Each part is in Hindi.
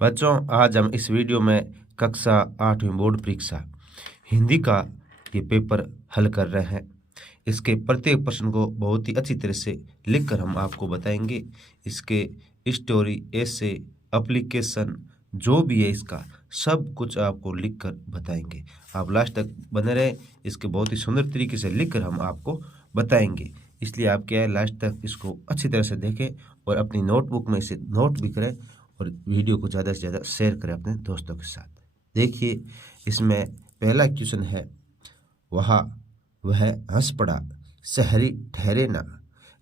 बच्चों, आज हम इस वीडियो में कक्षा 8वीं बोर्ड परीक्षा हिंदी का ये पेपर हल कर रहे हैं। इसके प्रत्येक प्रश्न को बहुत ही अच्छी तरह से लिखकर हम आपको बताएंगे। इसके स्टोरी, ऐसे, एप्लीकेशन जो भी है इसका सब कुछ आपको लिखकर बताएंगे। आप लास्ट तक बने रहें, इसके बहुत ही सुंदर तरीके से लिखकर हम आपको बताएंगे। इसलिए आप क्या है, लास्ट तक इसको अच्छी तरह से देखें और अपनी नोटबुक में इसे नोट भी करें और वीडियो को ज़्यादा से ज़्यादा शेयर करें अपने दोस्तों के साथ। देखिए, इसमें पहला क्वेश्चन है, वह हंस पड़ा, शहरी ठहरे ना।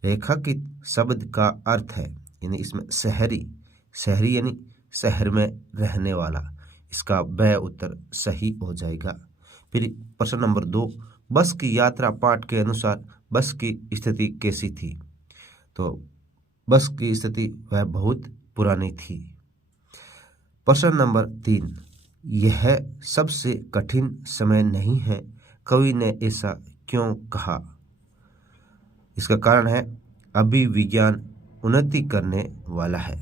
रेखांकित शब्द का अर्थ है, यानी इसमें शहरी यानी शहर में रहने वाला। इसका ब उत्तर सही हो जाएगा। फिर प्रश्न नंबर 2, बस की यात्रा पाठ के अनुसार बस की स्थिति कैसी थी? तो बस की स्थिति वह बहुत पुरानी थी। प्रश्न नंबर 3, यह सबसे कठिन समय नहीं है, कवि ने ऐसा क्यों कहा? इसका कारण है, अभी विज्ञान उन्नति करने वाला है।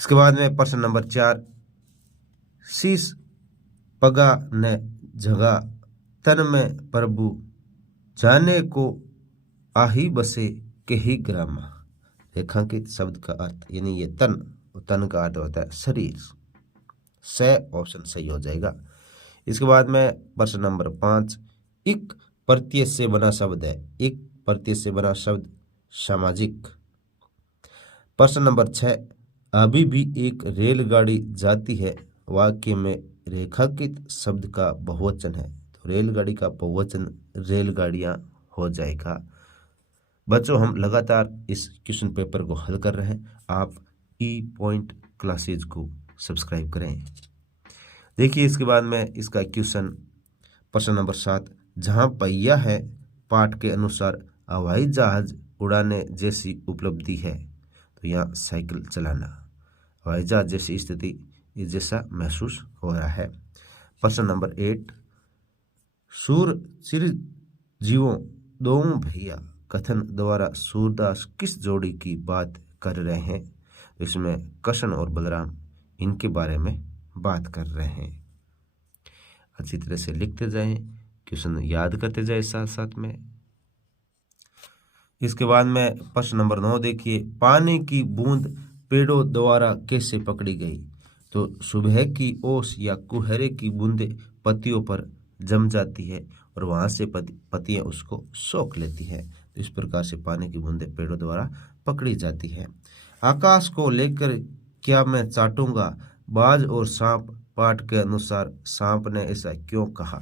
इसके बाद में प्रश्न नंबर 4, शीश पगा ने जगा, तन में प्रभु जाने को आही बसे के ही ग्रामा। रेखांकित शब्द का अर्थ, यानी ये तन का अर्थ होता है शरीर। से ऑप्शन सही हो जाएगा। इसके बाद में प्रश्न नंबर 5, एक प्रत्यय से बना शब्द है। एक प्रत्यय से बना शब्द सामाजिक। प्रश्न नंबर 6, अभी भी एक रेलगाड़ी जाती है, वाक्य में रेखांकित शब्द का बहुवचन है। तो रेलगाड़ी का बहुवचन रेलगाड़ियां हो जाएगा। बच्चों, हम लगातार इस क्वेश्चन पेपर को हल कर रहे हैं। आप ई पॉइंट क्लासेज को सब्सक्राइब करें। देखिए, इसके बाद में इसका क्वेश्चन प्रश्न नंबर 7, जहां पहिया है, पाठ के अनुसार हवाई जहाज उड़ाने जैसी उपलब्धि है। तो यहाँ साइकिल चलाना, हवाई जहाज जैसी स्थिति जैसा महसूस हो रहा है। प्रश्न नंबर 8, सूर चिरजीवों दो भैया कथन द्वारा सूरदास किस जोड़ी की बात कर रहे हैं? तो इसमें कृष्ण और बलराम, इनके बारे में बात कर रहे हैं। अच्छी तरह से लिखते जाएं, क्वेश्चन याद करते जाएं साथ साथ में। इसके बाद में प्रश्न नंबर 9 देखिए, पानी की बूंद पेड़ों द्वारा कैसे पकड़ी गई? तो सुबह की ओस या कुहरे की बूंदें पत्तियों पर जम जाती है और वहां से पत्तियां उसको सोख लेती है। तो इस प्रकार से पानी की बूंदें पेड़ों द्वारा पकड़ी जाती है। आकाश को लेकर क्या मैं चाटूंगा, बाज और सांप, पाठ के अनुसार सांप ने ऐसा क्यों कहा?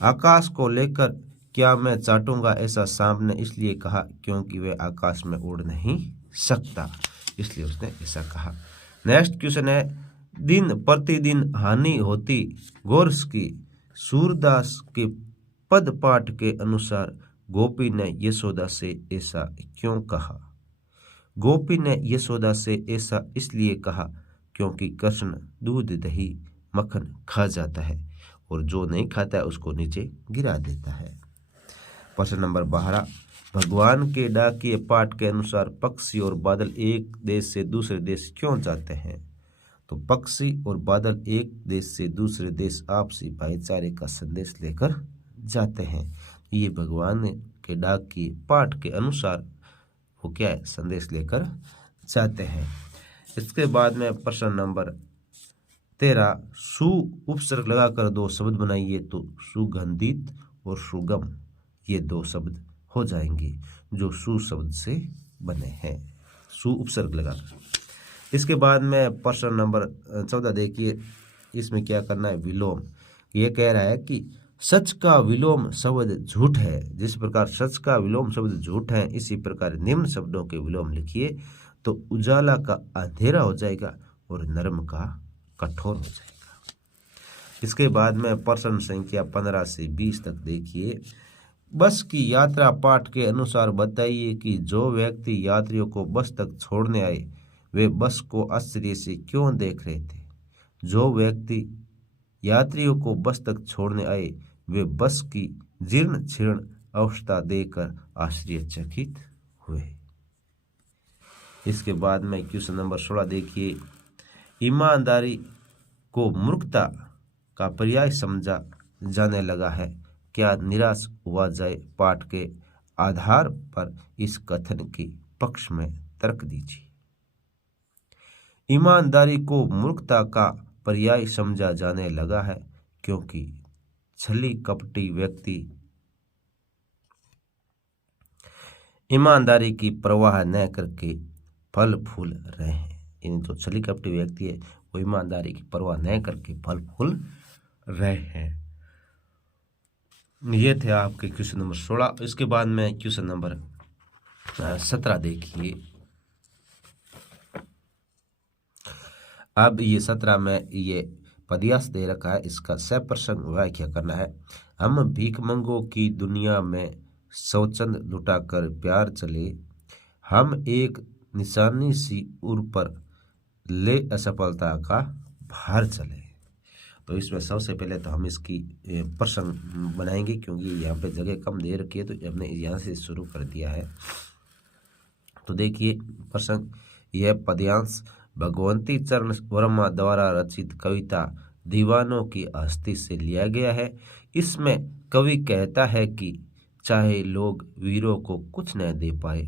आकाश को लेकर क्या मैं चाटूंगा, ऐसा सांप ने इसलिए कहा क्योंकि वह आकाश में उड़ नहीं सकता, इसलिए उसने ऐसा कहा। नेक्स्ट क्वेश्चन है, दिन प्रतिदिन हानि होती गोरस की, सूरदास के पद पाठ के अनुसार गोपी ने यशोदा से ऐसा क्यों कहा? गोपी ने यशोदा से ऐसा इसलिए कहा क्योंकि कृष्ण दूध दही मक्खन खा जाता है और जो नहीं खाता है उसको नीचे गिरा देता है। प्रश्न नंबर 12, भगवान के डाकिए पाठ के अनुसार पक्षी और बादल एक देश से दूसरे देश क्यों जाते हैं? तो पक्षी और बादल एक देश से दूसरे देश आपसी भाईचारे का संदेश लेकर जाते हैं। ये भगवान के डाकिए पाठ के अनुसार वो क्या है, संदेश लेकर जाते हैं। इसके बाद में प्रश्न नंबर 13, सु उपसर्ग लगाकर दो शब्द बनाइए। तो सुगंधित और सुगम, ये दो शब्द हो जाएंगे जो सु शब्द से बने हैं, सु उपसर्ग लगाकर। इसके बाद में प्रश्न नंबर 14 देखिए, इसमें क्या करना है, विलोम। ये कह रहा है कि सच का विलोम शब्द झूठ है। जिस प्रकार सच का विलोम शब्द झूठ है, इसी प्रकार निम्न शब्दों के विलोम लिखिए तो उजाला का अंधेरा हो जाएगा और नर्म का कठोर हो जाएगा। इसके बाद में प्रश्न संख्या 15 से 20 तक देखिए, बस की यात्रा पाठ के अनुसार बताइए कि जो व्यक्ति यात्रियों को बस तक छोड़ने आए वे बस को आश्चर्य से क्यों देख रहे थे? जो व्यक्ति यात्रियों को बस तक छोड़ने आए वे बस की जीर्ण शीर्ण अवस्था देखकर आश्चर्यचकित हुए। इसके बाद में क्वेश्चन नंबर 16 देखिए, ईमानदारी को मूर्खता का पर्याय समझा जाने लगा है, क्या निराश हुआ जाए? पाठ के आधार पर इस कथन के पक्ष में तर्क दीजिए। ईमानदारी को मूर्खता का पर्याय समझा जाने लगा है क्योंकि छली कपटी व्यक्ति ईमानदारी की परवाह न करके फल फूल रहे हैं। यानी जो छली कपटी व्यक्ति है वो ईमानदारी की परवाह न करके फल फूल रहे हैं। ये थे आपके क्वेश्चन नंबर 16। इसके बाद में क्वेश्चन नंबर 17 देखिए। अब ये 17 में ये पदयास दे रखा है, इसका सप्रसंग व्याख्या करना है। हम भीखमंगों की दुनिया में स्वच्छंद लुटाकर प्यार चले, हम एक निशानी सी उर पर ले असफलता का भार चले। तो इसमें सबसे पहले तो हम इसकी प्रसंग बनाएंगे, क्योंकि यहाँ पे जगह कम दे रखी है तो हमने यहाँ से शुरू कर दिया है। तो देखिए प्रसंग, यह पद्यांश भगवंती चरण वर्मा द्वारा रचित कविता दीवानों की हस्ती से लिया गया है। इसमें कवि कहता है कि चाहे लोग वीरों को कुछ न दे पाए,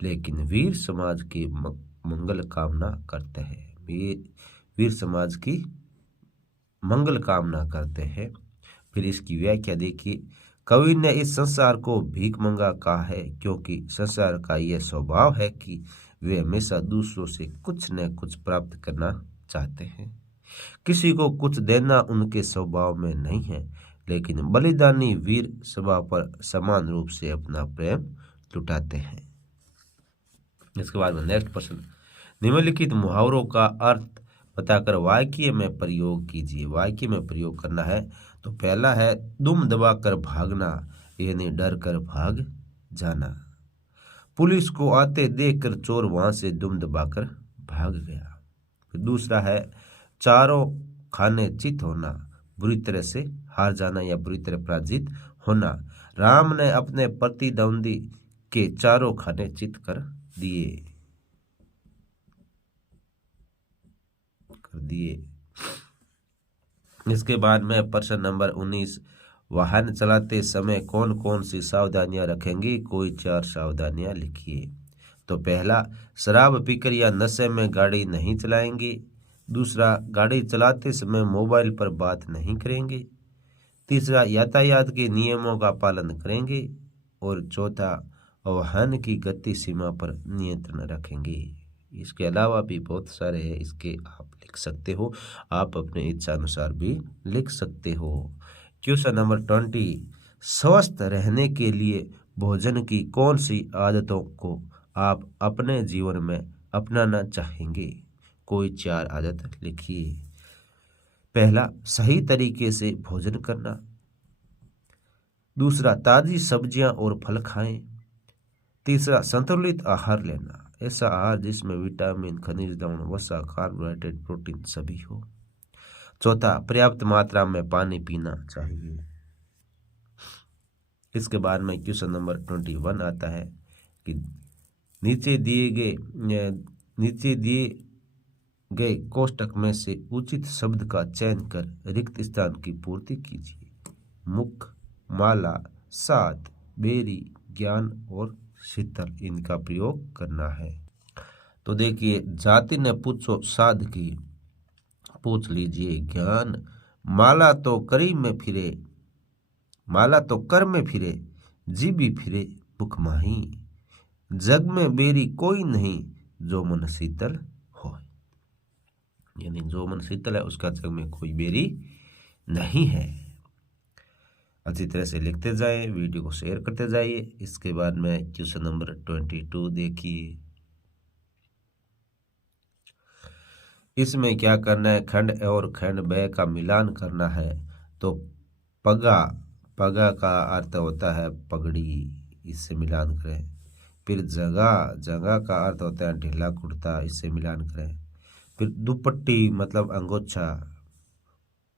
लेकिन वीर समाज की मंगल कामना करते हैं। वीर समाज की मंगल कामना करते हैं। फिर इसकी व्याख्या देखिए, कवि ने इस संसार को भीख मंगा कहा है क्योंकि संसार का यह स्वभाव है कि वे हमेशा दूसरों से कुछ न कुछ प्राप्त करना चाहते हैं। किसी को कुछ देना उनके स्वभाव में नहीं है, लेकिन बलिदानी वीर सभा पर समान रूप से अपना प्रेम लुटाते हैं। इसके बाद में नेक्स्ट प्रश्न, निम्नलिखित मुहावरों का अर्थ बताकर वाक्य में प्रयोग कीजिए। वाक्य में प्रयोग करना है तो पहला है दुम दबाकर भागना, यानी डर कर भाग जाना। पुलिस को आते देखकर चोर वहां से दुम दबाकर भाग गया। फिर दूसरा है चारों खाने चित होना, बुरी तरह से हार जाना या बुरी तरह पराजित होना। राम ने अपने प्रतिद्वंदी के चारों खाने चित कर दिए। इसके बाद में प्रश्न नंबर 19, वाहन चलाते समय कौन कौन सी सावधानियां रखेंगे? कोई 4 सावधानियां लिखिए। तो पहला, शराब पीकर या नशे में गाड़ी नहीं चलाएंगे। दूसरा, गाड़ी चलाते समय मोबाइल पर बात नहीं करेंगे। तीसरा, यातायात के नियमों का पालन करेंगे। और चौथा, वाहन की गति सीमा पर नियंत्रण रखेंगे। इसके अलावा भी बहुत सारे हैं, इसके आप लिख सकते हो, आप अपने इच्छा अनुसार भी लिख सकते हो। क्वेश्चन नंबर 20, स्वस्थ रहने के लिए भोजन की कौन सी आदतों को आप अपने जीवन में अपनाना चाहेंगे? कोई 4 आदत लिखिए। पहला, सही तरीके से भोजन करना। दूसरा, ताजी सब्जियां और फल खाएं। तीसरा, संतुलित आहार लेना, ऐसा आहार जिसमें विटामिन, खनिज लवण, वसा, कार्बोहाइड्रेट, प्रोटीन सभी हो। चौथा, पर्याप्त मात्रा में पानी पीना चाहिए। इसके बाद में क्वेश्चन नंबर 21 आता है कि नीचे दिए गए कोष्टक में से उचित शब्द का चयन कर रिक्त स्थान की पूर्ति कीजिए। मुख, माला, सात, बेरी, ज्ञान और शीतल, इनका प्रयोग करना है। तो देखिए, जाति ने पूछो साध की, पूछ लीजिए ज्ञान। माला तो कर में फिरे, जीभी फिरे मुख माही। जग में बेरी कोई नहीं, जो मन शीतल हो। यानी जो मन शीतल है उसका जग में कोई बेरी नहीं है। अच्छी तरह से लिखते जाए, वीडियो को शेयर करते जाइए। इसके बाद में क्वेश्चन नंबर 22 देखिए। इसमें क्या करना है? खंड और खंड ब का मिलान करना है। तो पगा का अर्थ होता है पगड़ी, इससे मिलान करें। फिर जगह का अर्थ होता है ढीला कुर्ता, इससे मिलान करें। फिर दुपट्टी मतलब अंगोछा।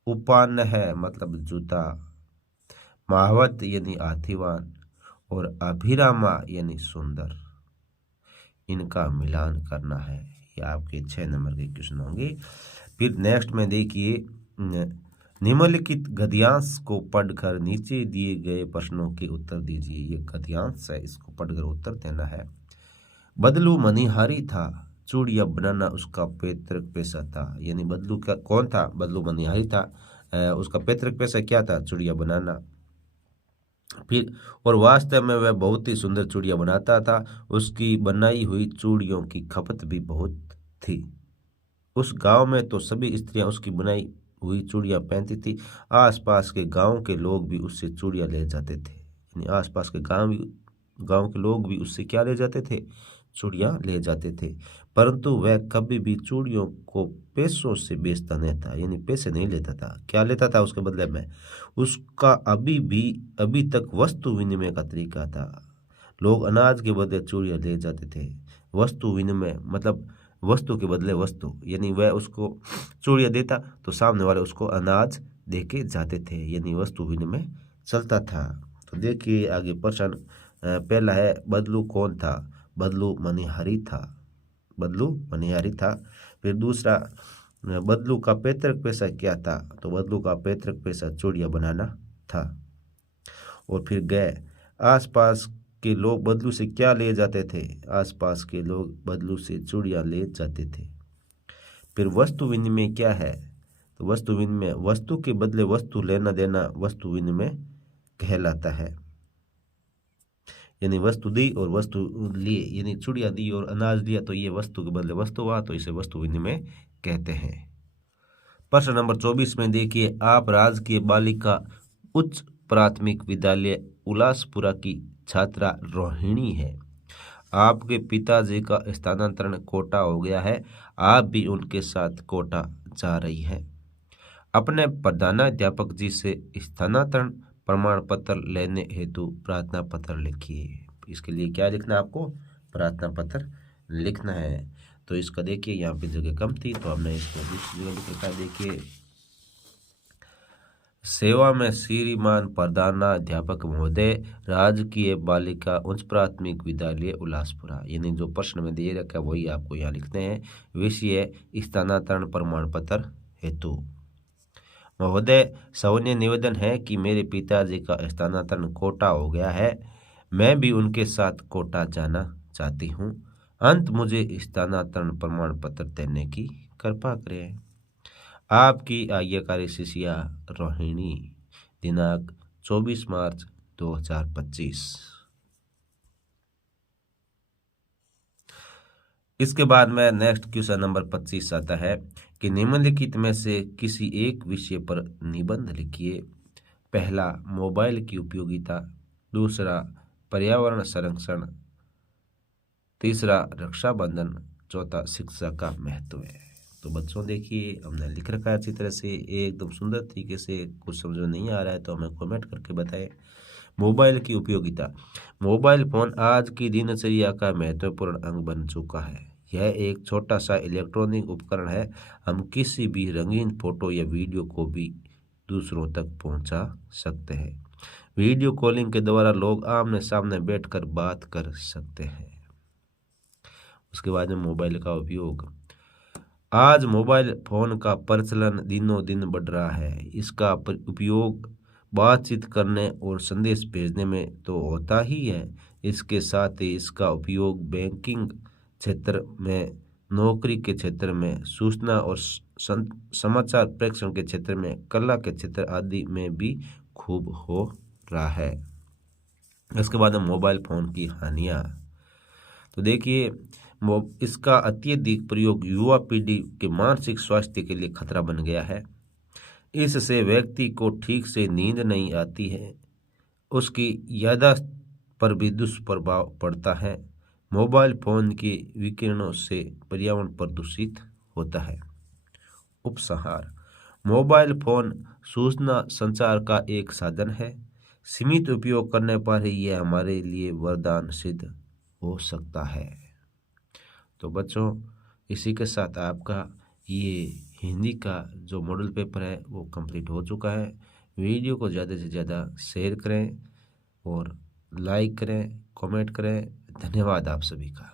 उपान है मतलब जूता। महावत यानी हाथीवान। और अभिरामा यानी सुंदर। इनका मिलान करना है। ये आपके 6 नंबर के क्वेश्चन होंगे। फिर नेक्स्ट में देखिए, निम्नलिखित गद्यांश को पढ़कर नीचे दिए गए प्रश्नों के उत्तर दीजिए। ये गद्यांश है, इसको पढ़कर उत्तर देना है। बदलू मनिहारी था, चूड़ियाँ बनाना उसका पैतृक पेशा था। यानी बदलू का कौन था? बदलू मनिहारी था, उसका पैतृक पेशा क्या था? चूड़ियाँ बनाना। फिर और वास्तव में वह बहुत ही सुंदर चूड़ियाँ बनाता था, उसकी बनाई हुई चूड़ियों की खपत भी बहुत थी। उस गांव में तो सभी स्त्रियां उसकी बनाई हुई चूड़ियां पहनती थी। आसपास के गांव के लोग भी उससे चूड़ियां ले जाते थे। यानी आसपास के गांव के लोग भी उससे क्या ले जाते थे? चूड़ियां ले जाते थे। परंतु वह कभी भी चूड़ियों को पैसों से बेचता नहीं था, यानी पैसे नहीं लेता था। क्या लेता था उसके बदले में? उसका अभी तक वस्तु विनिमय का तरीका था। लोग अनाज के बदले चूड़ियां ले जाते थे। वस्तु विनिमय मतलब वस्तु के बदले वस्तु, यानी वह उसको चूड़ियाँ देता तो सामने वाले उसको अनाज दे के जाते थे, यानी वस्तु विनिमय चलता था। तो देखिए आगे प्रश्न, पहला है बदलू कौन था? बदलू मनिहारी था। बदलू मनिहारी था। फिर दूसरा, बदलू का पैतृक पेशा क्या था? तो बदलू का पैतृक पेशा चूड़ियाँ बनाना था। और फिर गए, आसपास के लोग बदलू से क्या ले जाते थे? आसपास के लोग बदलू से चूड़ियाँ ले जाते थे। फिर वस्तु विनिमय क्या है? तो वस्तु विनिमय वस्तु के बदले वस्तु लेना देना वस्तु विनिमय कहलाता है। यानी वस्तु दी और वस्तु लिए, यानी चूड़ियाँ दी और अनाज दिया तो ये वस्तु के बदले वस्तु हुआ, तो इसे वस्तु विनिमय कहते हैं। प्रश्न नंबर 24 में देखिए, आप राजकीय बालिका उच्च प्राथमिक विद्यालय उलासपुरा की छात्रा रोहिणी है। आपके पिताजी का स्थानांतरण कोटा हो गया है, आप भी उनके साथ कोटा जा रही हैं। अपने प्रधानाध्यापक जी से स्थानांतरण प्रमाण पत्र लेने हेतु प्रार्थना पत्र लिखिए। इसके लिए क्या लिखना है आपको? प्रार्थना पत्र लिखना है। तो इसका देखिए यहाँ पे जगह कम थी तो हमने इसको दूसरी जगह लिख रखा है। देखिए, सेवा में श्रीमान प्रधानाध्यापक महोदय, राजकीय बालिका उच्च प्राथमिक विद्यालय उल्लासपुरा। यानी जो प्रश्न में दिए रखा है वही आपको यहाँ लिखते हैं। विषय स्थानांतरण प्रमाण पत्र हेतु। महोदय, सौन्य निवेदन है कि मेरे पिताजी का स्थानांतरण कोटा हो गया है, मैं भी उनके साथ कोटा जाना चाहती हूँ। अंत मुझे स्थानांतरण प्रमाण पत्र देने की कृपा करें। आपकी आज्ञाकारी शिष्या रोहिणी, दिनांक 24 मार्च 2025। इसके बाद में नेक्स्ट क्वेश्चन नंबर 25 आता है कि निम्नलिखित में से किसी एक विषय पर निबंध लिखिए। पहला, मोबाइल की उपयोगिता। दूसरा, पर्यावरण संरक्षण। तीसरा, रक्षाबंधन। चौथा, शिक्षा का महत्व है। तो बच्चों देखिए हमने लिख रखा है अच्छी तरह से, एकदम सुंदर तरीके से। कुछ समझ में नहीं आ रहा है तो हमें कमेंट करके बताएं। मोबाइल की उपयोगिता। मोबाइल फोन आज की दिनचर्या का महत्वपूर्ण अंग बन चुका है। यह एक छोटा सा इलेक्ट्रॉनिक उपकरण है। हम किसी भी रंगीन फोटो या वीडियो को भी दूसरों तक पहुंचा सकते हैं। वीडियो कॉलिंग के द्वारा लोग आमने सामने बैठकर बात कर सकते हैं। उसके बाद में मोबाइल का उपयोग। आज मोबाइल फोन का प्रचलन दिनों दिन बढ़ रहा है। इसका उपयोग बातचीत करने और संदेश भेजने में तो होता ही है, इसके साथ ही इसका उपयोग बैंकिंग क्षेत्र में, नौकरी के क्षेत्र में, सूचना और समाचार प्रेषण के क्षेत्र में, कला के क्षेत्र आदि में भी खूब हो रहा है। इसके बाद मोबाइल फोन की हानियाँ। तो देखिए, इसका अत्यधिक प्रयोग युवा पीढ़ी के मानसिक स्वास्थ्य के लिए खतरा बन गया है। इससे व्यक्ति को ठीक से नींद नहीं आती है, उसकी याददाश्त पर भी दुष्प्रभाव पड़ता है। मोबाइल फोन के विकिरणों से पर्यावरण प्रदूषित होता है। उपसंहार। मोबाइल फोन सूचना संचार का एक साधन है। सीमित उपयोग करने पर ही यह हमारे लिए वरदान सिद्ध हो सकता है। तो बच्चों, इसी के साथ आपका ये हिंदी का जो मॉडल पेपर है वो कंप्लीट हो चुका है। वीडियो को ज़्यादा से ज़्यादा शेयर करें और लाइक करें, कमेंट करें। धन्यवाद आप सभी का।